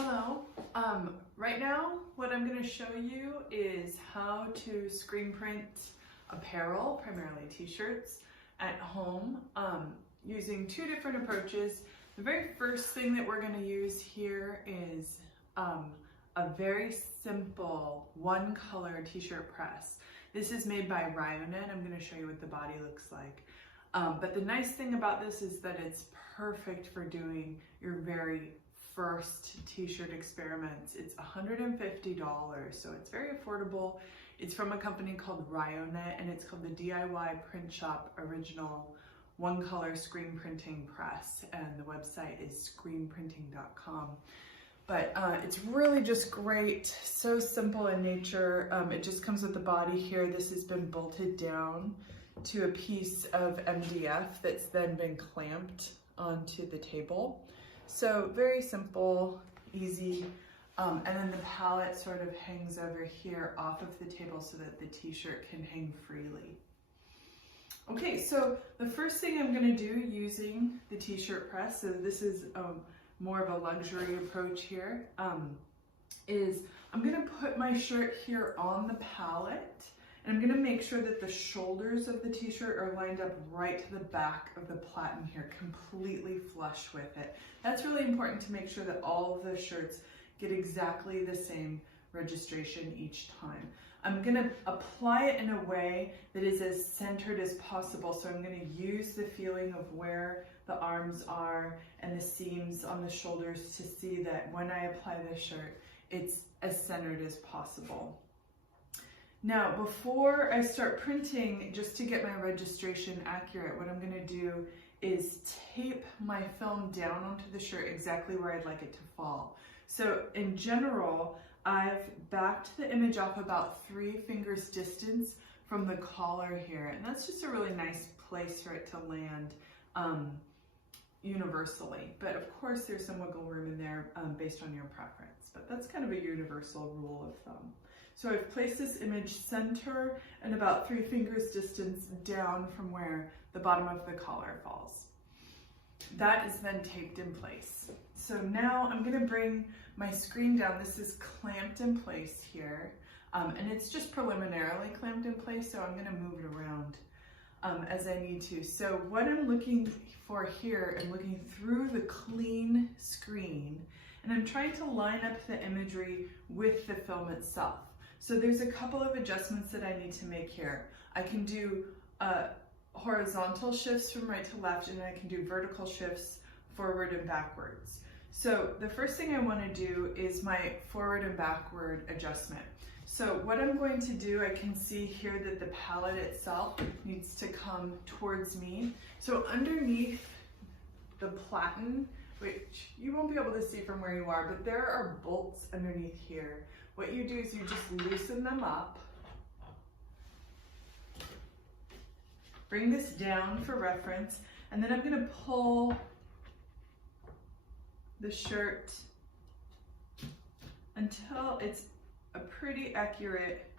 Hello. Right now what I'm going to show you is how to screen print apparel, primarily t-shirts, at home using two different approaches. The very first thing that we're going to use here is a very simple one color t-shirt press. This is made by Ryonet. I'm going to show you what the body looks like. But the nice thing about this is that it's perfect for doing your very first t-shirt experiments. It's $150, so it's very affordable. It's from a company called Ryonet, and it's called the DIY Print Shop Original One Color Screen Printing Press, and the website is screenprinting.com. But it's really just great, so simple in nature. It just comes with the body here. This has been bolted down to a piece of MDF that's then been clamped onto the table. So very simple, easy, and then the palette sort of hangs over here off of the table so that the t-shirt can hang freely. Okay, so the first thing I'm going to do using the t-shirt press, so this is more of a luxury approach here, is I'm going to put my shirt here on the palette. And I'm going to make sure that the shoulders of the t-shirt are lined up right to the back of the platen here, completely flush with it. That's really important to make sure that all of the shirts get exactly the same registration each time. I'm going to apply it in a way that is as centered as possible. So I'm going to use the feeling of where the arms are and the seams on the shoulders to see that when I apply the shirt, it's as centered as possible. Now, before I start printing, just to get my registration accurate, what I'm going to do is tape my film down onto the shirt exactly where I'd like it to fall. So in general, I've backed the image off about 3 fingers distance from the collar here, and that's just a really nice place for it to land universally. But of course, there's some wiggle room in there based on your preference, but that's kind of a universal rule of thumb. So I've placed this image center and about 3 fingers distance down from where the bottom of the collar falls. That is then taped in place. So now I'm going to bring my screen down. This is clamped in place here, and it's just preliminarily clamped in place, so I'm going to move it around as I need to. So what I'm looking for here, I'm looking through the clean screen, and I'm trying to line up the imagery with the film itself. So there's a couple of adjustments that I need to make here. I can do horizontal shifts from right to left, and I can do vertical shifts forward and backwards. So the first thing I want to do is my forward and backward adjustment. So what I'm going to do, I can see here that the palette itself needs to come towards me. So underneath the platen, which you won't be able to see from where you are, but there are bolts underneath here. What you do is you just loosen them up, bring this down for reference, and then I'm going to pull the shirt until it's a pretty accurate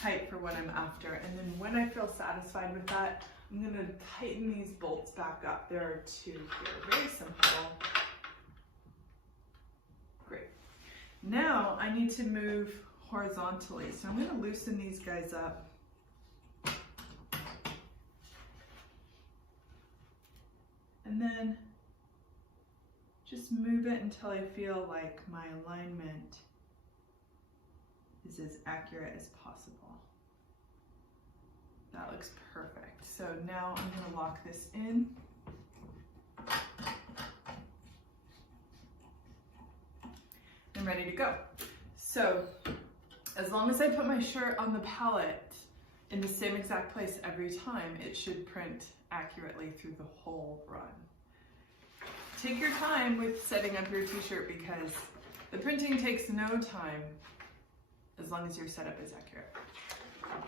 height for what I'm after. And then when I feel satisfied with that, I'm going to tighten these bolts back up. There are 2 here, very simple. Great. Now I need to move horizontally, so I'm going to loosen these guys up. And then just move it until I feel like my alignment is as accurate as possible. That looks perfect. So now I'm going to lock this in. I'm ready to go. So as long as I put my shirt on the palette in the same exact place every time, it should print accurately through the whole run. Take your time with setting up your t-shirt because the printing takes no time as long as your setup is accurate.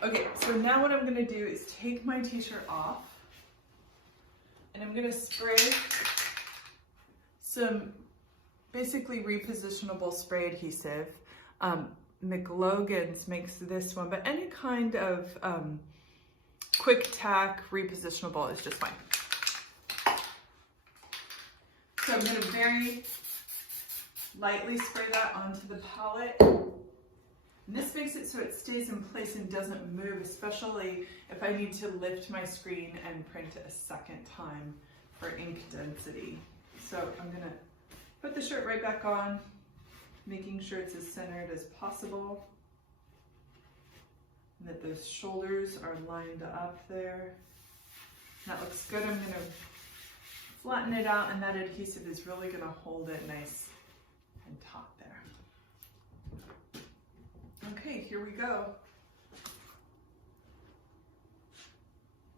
Okay, so now what I'm going to do is take my t-shirt off, and I'm going to spray some basically repositionable spray adhesive. McLogan's makes this one, but any kind of quick tack repositionable is just fine. So I'm going to very lightly spray that onto the palette. And this makes it so it stays in place and doesn't move, especially if I need to lift my screen and print a second time for ink density. So I'm gonna put the shirt right back on, making sure it's as centered as possible, and that those shoulders are lined up there. That looks good. I'm gonna flatten it out, and that adhesive is really gonna hold it nice and taut there. Okay, here we go.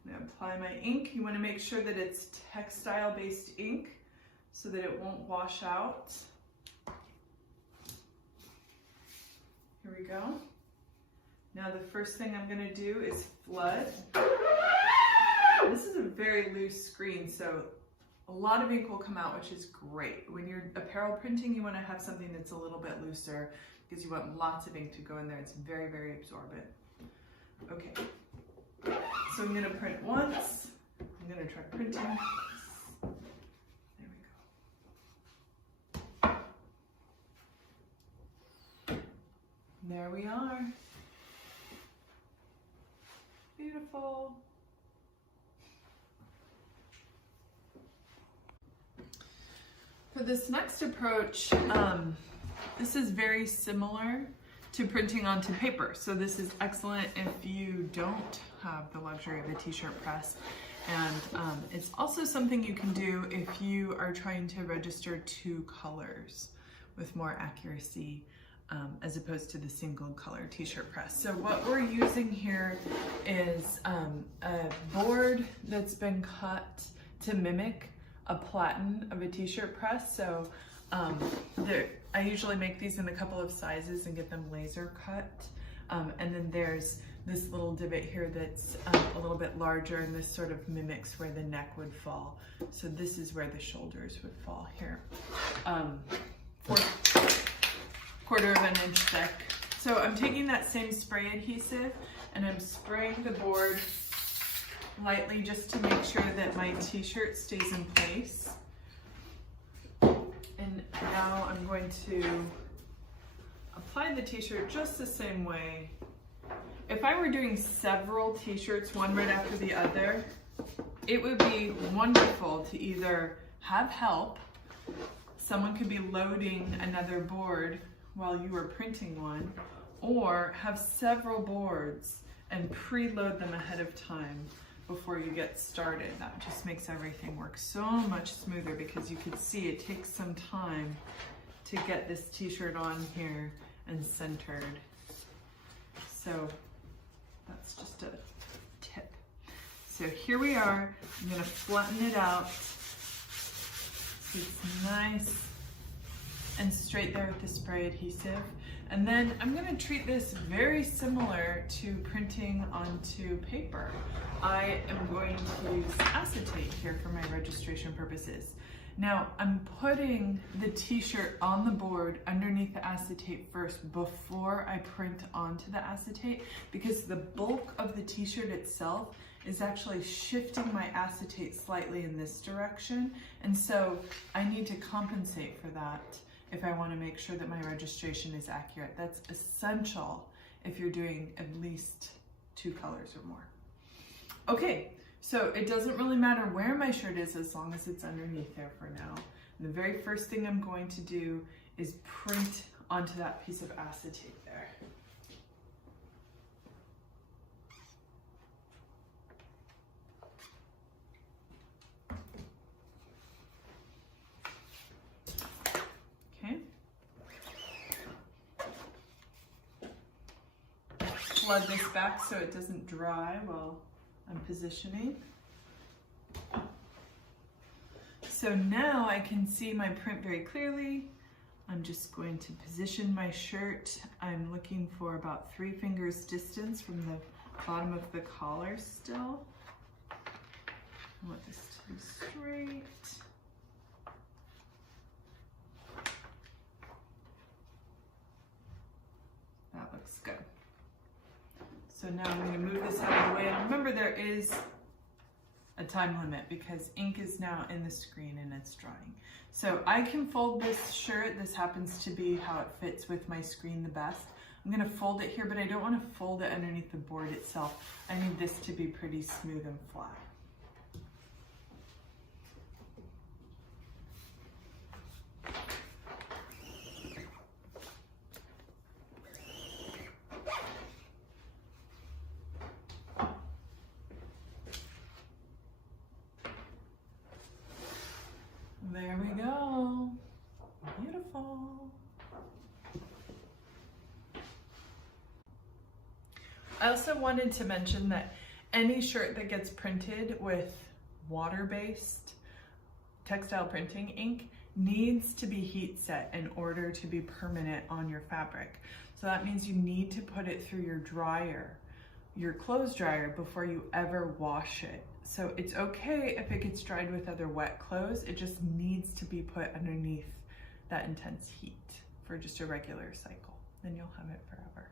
I'm gonna apply my ink. You wanna make sure that it's textile-based ink so that it won't wash out. Here we go. Now the first thing I'm gonna do is flood. This is a very loose screen, so a lot of ink will come out, which is great. When you're apparel printing, you wanna have something that's a little bit looser because you want lots of ink to go in there. It's very, very absorbent. Okay, so I'm gonna print once. I'm gonna try printing. There we go. There we are. Beautiful. For this next approach, this is very similar to printing onto paper. So this is excellent if you don't have the luxury of a t-shirt press. And it's also something you can do if you are trying to register 2 colors with more accuracy, as opposed to the single color t-shirt press. So what we're using here is a board that's been cut to mimic a platen of a t-shirt press. So I usually make these in a couple of sizes and get them laser cut. And then there's this little divot here that's a little bit larger, and this sort of mimics where the neck would fall. So this is where the shoulders would fall here. 1/4 of an inch thick. So I'm taking that same spray adhesive and I'm spraying the board lightly just to make sure that my t-shirt stays in place. And now I'm going to apply the t-shirt just the same way. If I were doing several t-shirts, one right after the other, it would be wonderful to either have help, someone could be loading another board while you were printing one, or have several boards and preload them ahead of time before you get started. That just makes everything work so much smoother, because you can see it takes some time to get this t-shirt on here and centered. So that's just a tip. So here we are. I'm gonna flatten it out so it's nice and straight there with the spray adhesive. And then I'm gonna treat this very similar to printing onto paper. I am going to use acetate here for my registration purposes. Now I'm putting the t-shirt on the board underneath the acetate first before I print onto the acetate, because the bulk of the t-shirt itself is actually shifting my acetate slightly in this direction. And so I need to compensate for that if I want to make sure that my registration is accurate. That's essential if you're doing at least 2 colors or more. Okay, so it doesn't really matter where my shirt is as long as it's underneath there for now. And the very first thing I'm going to do is print onto that piece of acetate there. Flood this back so it doesn't dry while I'm positioning. So now I can see my print very clearly. I'm just going to position my shirt. I'm looking for about 3 fingers distance from the bottom of the collar still. I want this to be straight. That looks good. So now I'm going to move this out of the way. And remember, there is a time limit because ink is now in the screen and it's drying. So I can fold this shirt. This happens to be how it fits with my screen the best. I'm gonna fold it here, but I don't wanna fold it underneath the board itself. I need this to be pretty smooth and flat. There we go. Beautiful. I also wanted to mention that any shirt that gets printed with water-based textile printing ink needs to be heat set in order to be permanent on your fabric. So that means you need to put it through your dryer, your clothes dryer, before you ever wash it. So it's okay if it gets dried with other wet clothes, it just needs to be put underneath that intense heat for just a regular cycle. Then you'll have it forever.